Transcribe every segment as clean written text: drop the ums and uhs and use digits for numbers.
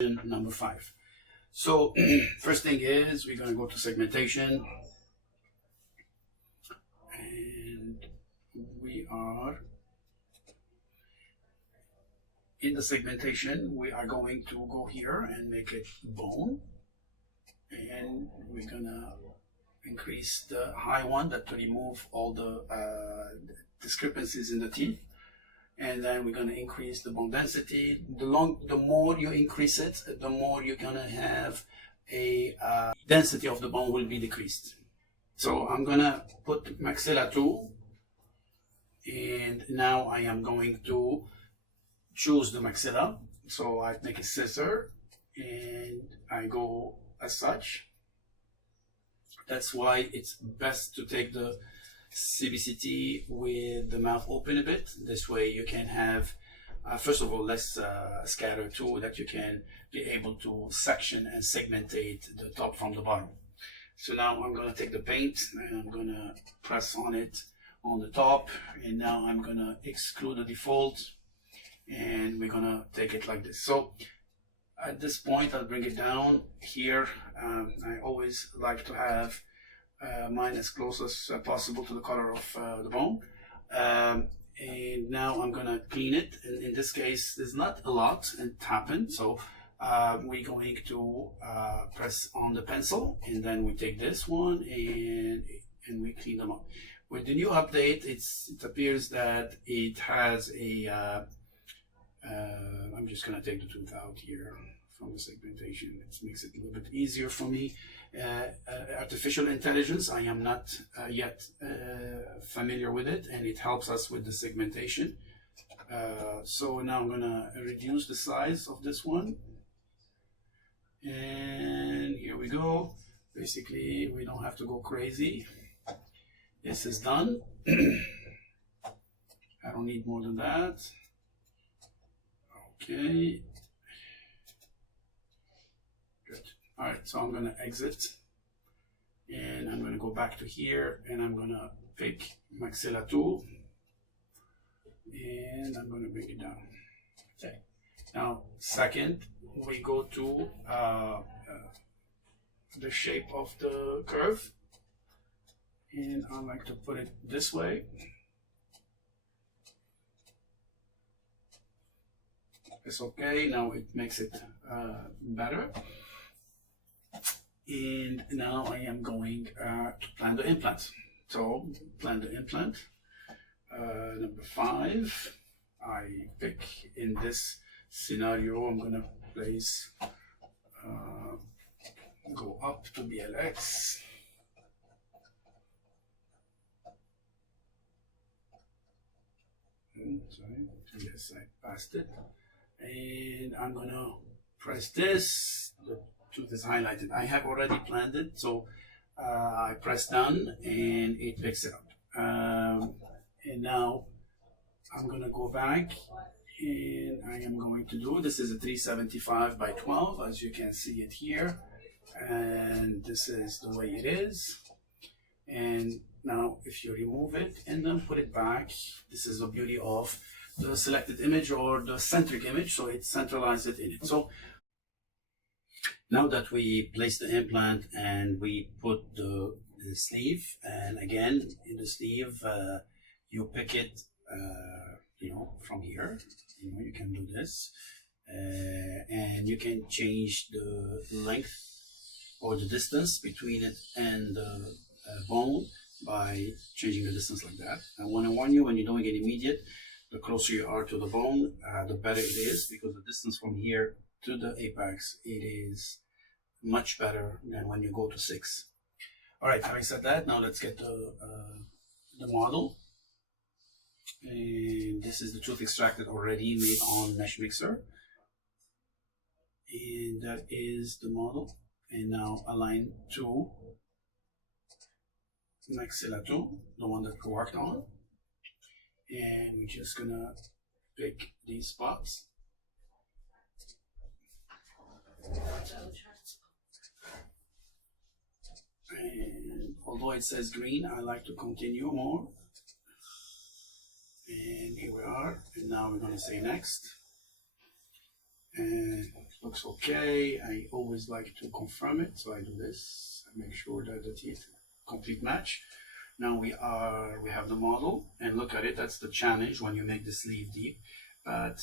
number 5. So first thing is we're going to go to segmentation, and we are in the segmentation. We are going to go here and make it bone, and we're gonna increase the high one that to remove all the discrepancies in the teeth. And then we're going to increase the bone density. The more you increase it, the more you're going to have a density of the bone will be decreased. So I'm going to put maxilla 2, and now I am going to choose the maxilla. So I make a scissor and I go as such. That's why it's best to take the CBCT with the mouth open a bit. This way you can have, first of all, less scatter too, that you can be able to section and segmentate the top from the bottom. So now I'm going to take the paint and I'm going to press on it on the top, and now I'm going to exclude the default, and we're going to take it like this. So at this point I'll bring it down here. I always like to have mine as close as possible to the color of the bone, and now I'm gonna clean it. In this case there's not a lot and it happened, so we're going to press on the pencil, and then we take this one and we clean them up. With the new update, it appears that it has a I'm just gonna take the tooth out here from the segmentation. It makes it a little bit easier for me. Artificial intelligence, I am not yet familiar with it, and it helps us with the segmentation. So now I'm gonna reduce the size of this one, and here we go. Basically we don't have to go crazy. This is done. I don't need more than that. Okay. Good. All right, so I'm gonna exit, and I'm gonna go back to here, and I'm gonna pick maxilla 2, and I'm gonna bring it down. Okay. Now, second, we go to the shape of the curve, and I like to put it this way. It's okay. Now it makes it better. And now I am going to plan the implant. So plan the implant. Number 5, I pick in this scenario, I'm going to place, go up to BLX. Sorry, yes, I passed it. And I'm going to press this. The tooth is highlighted. I have already planned it, so I press done and it picks it up. And now I'm going to go back, and I am going to do, this is a 375 by 12, as you can see it here, and this is the way it is. And now if you remove it and then put it back, this is the beauty of the selected image or the centric image, so it centralizes it in it. So now that we place the implant and we put the sleeve, and again in the sleeve you pick it you know, from here, you know, you can do this, and you can change the length or the distance between it and the bone by changing the distance like that. I want to warn you, when you're doing it immediate, the closer you are to the bone, the better it is, because the distance from here to the apex, it is much better than when you go to 6. All right, having said that, now let's get the model. And this is the tooth extracted already, made on mesh mixer, and that is the model. And now align to maxilla 2, the one that we worked on, and we're just gonna pick these spots. And although it says green, I like to continue more. And here we are, and now we're going to say next. and it looks okay. I always like to confirm it, so I do this. I make sure that the teeth complete match. Now we have the model, and look at it. That's the challenge when you make the sleeve deep, but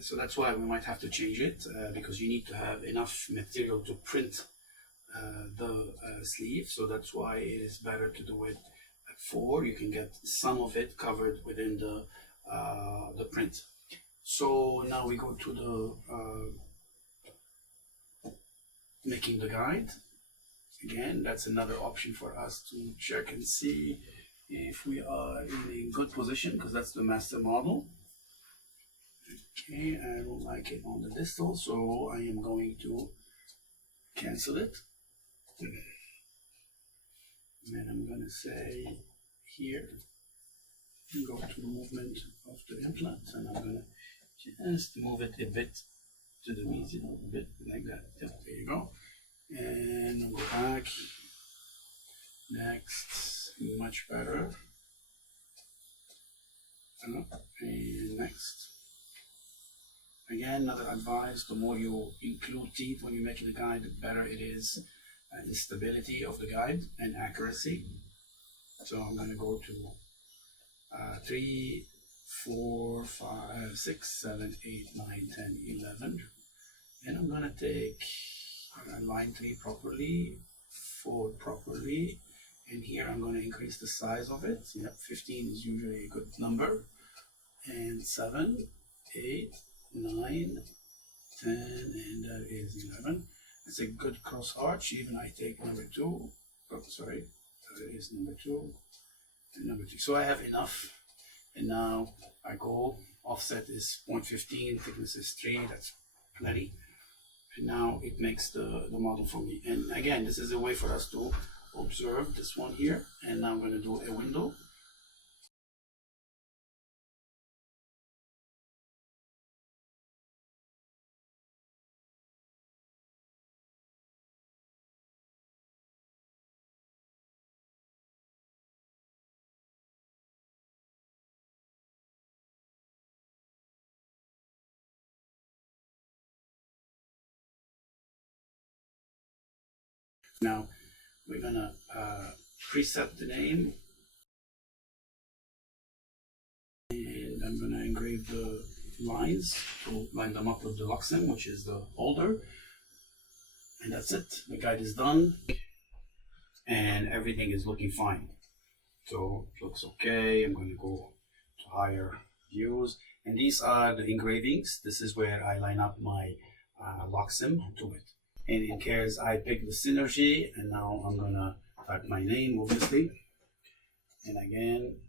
so that's why we might have to change it because you need to have enough material to print the sleeve. So that's why it is better to do it at 4. You can get some of it covered within the print. So now we go to the making the guide. Again, that's another option for us to check and see if we are in a good position, because that's the master model. Okay, I don't like it on the distal, so I am going to cancel it. And I'm going to say here, go to the movement of the implant, and I'm going to just move it a bit to the medial, a bit like that. Yep, there you go. And I'll go back. Next, much better. And next. Again, another advice, the more you include teeth when you make the guide, the better it is in stability of the guide and accuracy. So I'm going to go to 3, 4, 5, 6, 7, 8, 9, 10, 11. And I'm going to take line 3 properly, 4 properly, and here I'm going to increase the size of it. Yep, 15 is usually a good number. And 7, 8, 9, 10, and that is 11. It's a good cross arch. Even I take number 2. Oh, sorry, that is number 2 and number 3. So I have enough. And now I go, offset is 0.15, thickness is 3, that's plenty. And now it makes the model for me. And again, this is a way for us to observe this one here. And now I'm going to do a window. Now we're gonna preset the name, and I'm gonna engrave the lines to line them up with the Luxem, which is the holder, and that's it. The guide is done, and everything is looking fine. So it looks okay. I'm going to go to higher views, and these are the engravings. This is where I line up my Luxem to it. And in case I pick the Synergy, and now I'm gonna type my name, obviously. And again,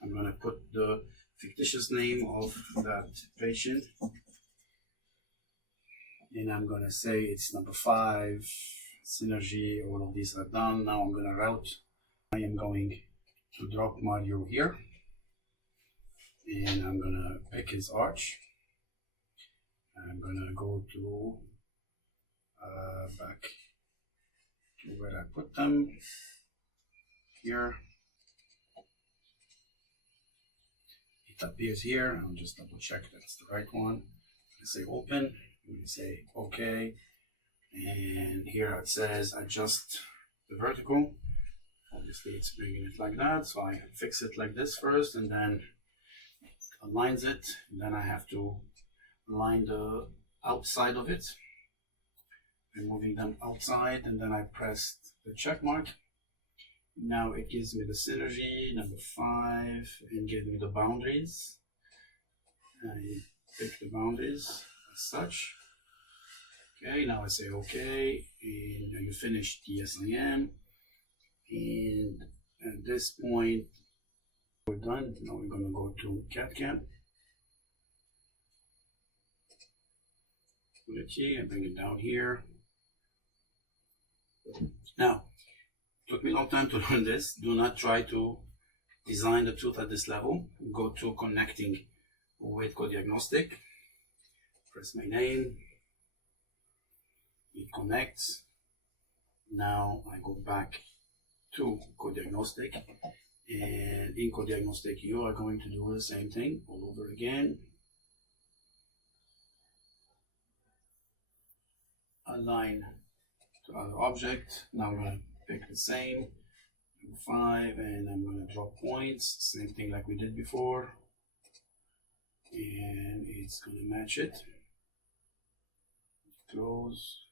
I'm gonna put the fictitious name of that patient. And I'm gonna say it's number 5, Synergy, all of these are done. Now I'm gonna route. I am going to drop Mario here. And I'm gonna pick his arch. I'm gonna go to back to where I put them here. It appears here. I'll just double check that's the right one. I say open. I'm going to say OK. And here it says adjust the vertical. Obviously, it's bringing it like that. So I fix it like this first, and then aligns it. And then I have to align the outside of it. I'm moving them outside, and then I press the check mark. Now it gives me the Synergy, number 5, and gives me the boundaries. I pick the boundaries as such. Okay, now I say OK, and now you finish the SIM. And at this point, we're done. Now we're going to go to CAD-CAM. Put it here and bring it down here. Now, it took me a long time to learn this. Do not try to design the tooth at this level. Go to connecting with Co-Diagnostic. Press my name. It connects. Now I go back to Co-Diagnostic. And in Co-Diagnostic, you are going to do the same thing all over again. align to other object. Now I'm gonna pick the same 5, and I'm gonna drop points, same thing like we did before, and it's gonna match it. Close,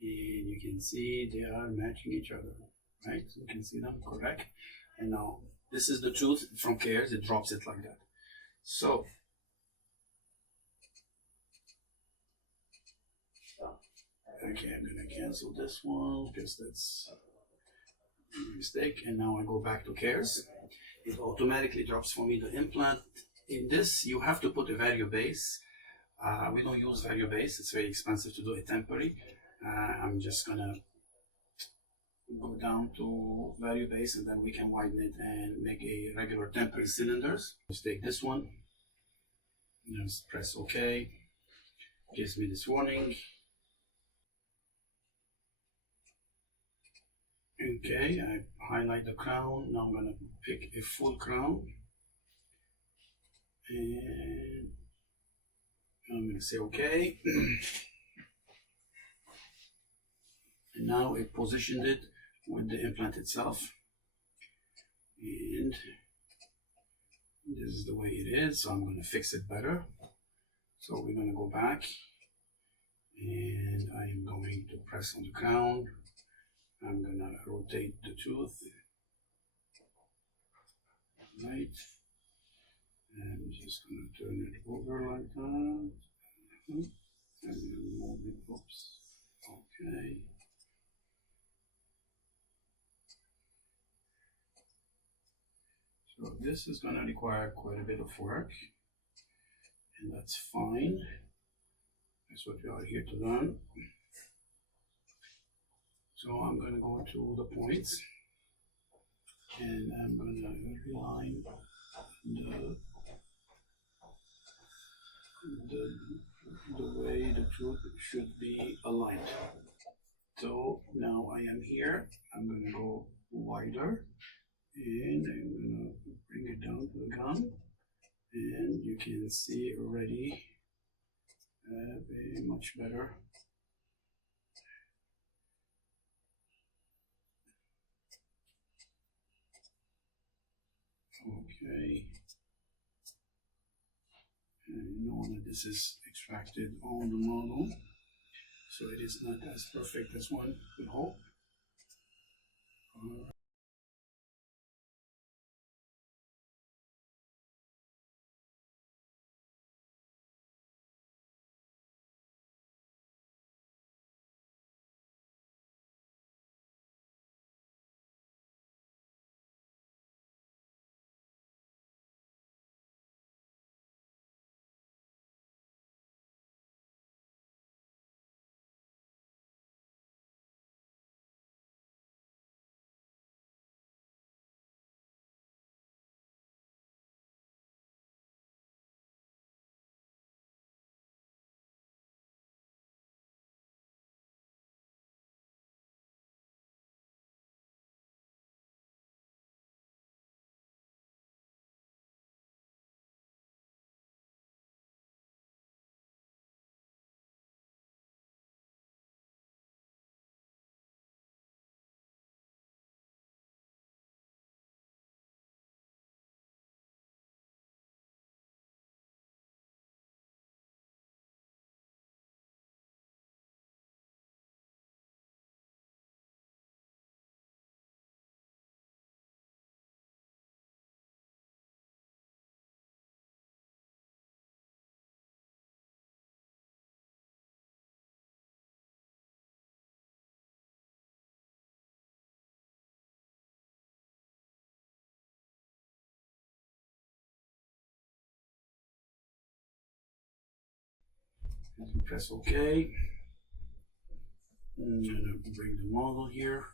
and you can see they are matching each other, right? You can see them, correct? And now this is the tooth from Cares, it drops it like that. So okay, I'm gonna cancel this one because that's a mistake. And now I go back to Cares. It automatically drops for me the implant. In this, you have to put a value base. We don't use value base. It's very expensive to do a temporary. I'm just gonna go down to value base, and then we can widen it and make a regular temporary cylinders. Just take this one. Just press OK. Gives me this warning. Okay, I highlight the crown. Now I'm gonna pick a full crown, and I'm gonna say OK. And now it positioned it with the implant itself, and this is the way it is. So I'm gonna fix it better. So we're gonna go back, and I am going to press on the crown. I'm gonna rotate the tooth, right, and I'm just gonna turn it over like that, and then move it. Oops. Okay. So this is gonna require quite a bit of work, and that's fine. That's what we are here to learn. So I'm going to go to the points, and I'm going to realign the way the tooth should be aligned. So now I am here. I'm going to go wider, and I'm going to bring it down to the gum, and you can see already a much better. Okay, and you know that this is extracted on the model, so it is not as perfect as one could hope. Press OK. I'm going to bring the model here,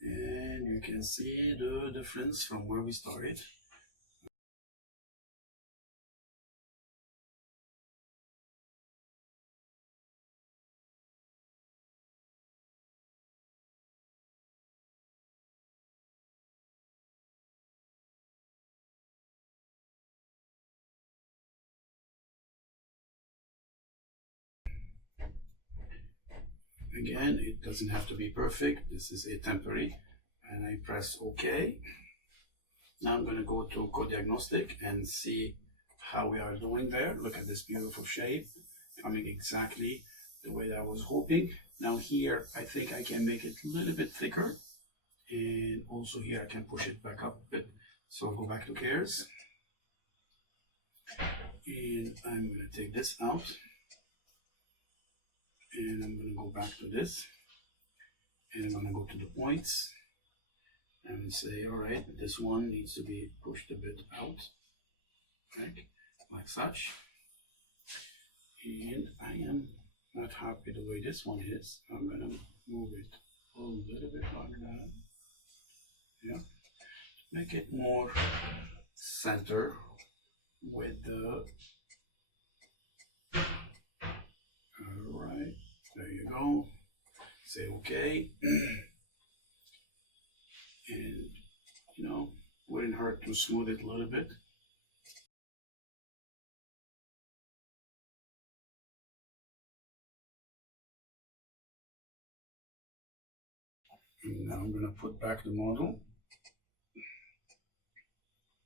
and you can see the difference from where we started. Again, it doesn't have to be perfect. This is a temporary, and I press OK. Now I'm going to go to Co-Diagnostic and see how we are doing there. Look at this beautiful shape, coming exactly the way that I was hoping. Now here, I think I can make it a little bit thicker, and also here I can push it back up a bit. So I'll go back to cares, and I'm going to take this out, and I'm going to go back to this, and I'm going to go to the points and say, all right, this one needs to be pushed a bit out, like such. And I am not happy the way this one is. I'm going to move it a little bit like that. Yeah, make it more center with the, all right, there you go. Say okay. And you know, wouldn't hurt to smooth it a little bit. And now I'm going to put back the model.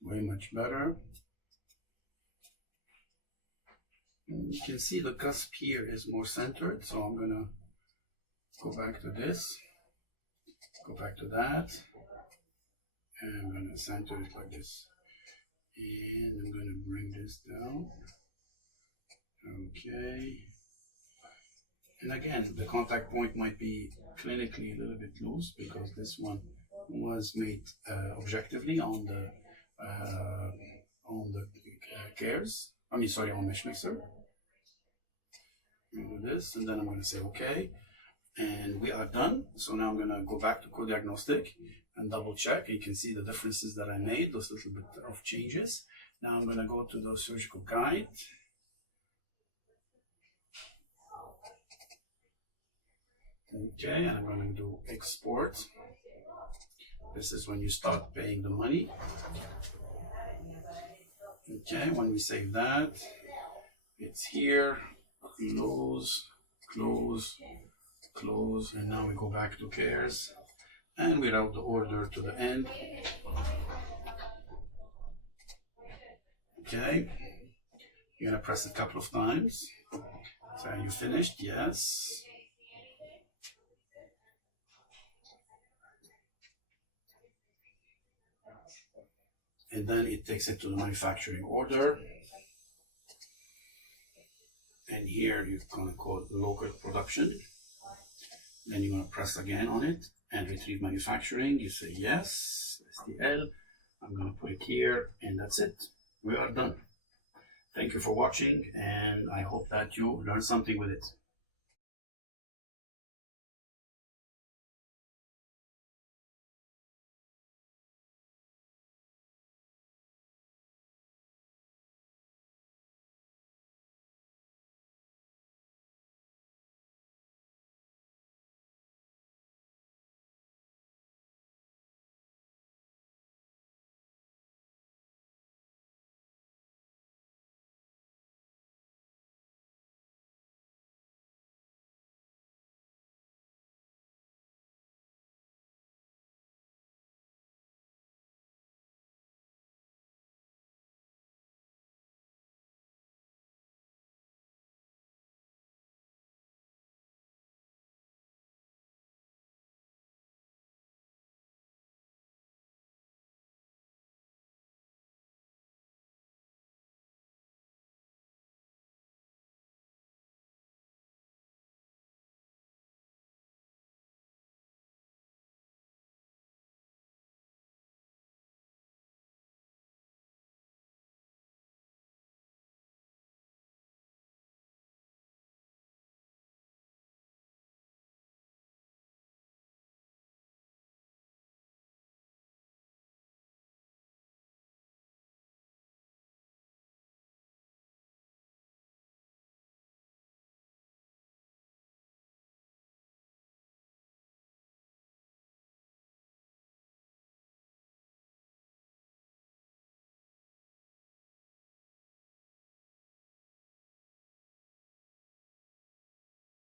Way much better. And you can see the cusp here is more centered, so I'm going to go back to this, go back to that, and I'm going to center it like this. And I'm going to bring this down. Okay. And again, the contact point might be clinically a little bit loose because this one was made objectively on the cares. I mean, sorry, on Mesh Mixer. I'm going to do this, and then I'm going to say okay, and we are done. So now I'm going to go back to Co-Diagnostic and double check. You can see the differences that I made, those little bit of changes. Now I'm going to go to the surgical guide. Okay, and I'm going to do export. This is when you start paying the money. Okay, when we save that, it's here, close, close, close, and now we go back to cares, and we route the order to the end. Okay, you're gonna press it a couple of times. So are you finished? Yes. And then it takes it to the manufacturing order. And here you're going to call local production. Then you're going to press again on it and retrieve manufacturing. You say yes, STL. I'm going to put it here, and that's it. We are done. Thank you for watching, and I hope that you learned something with it.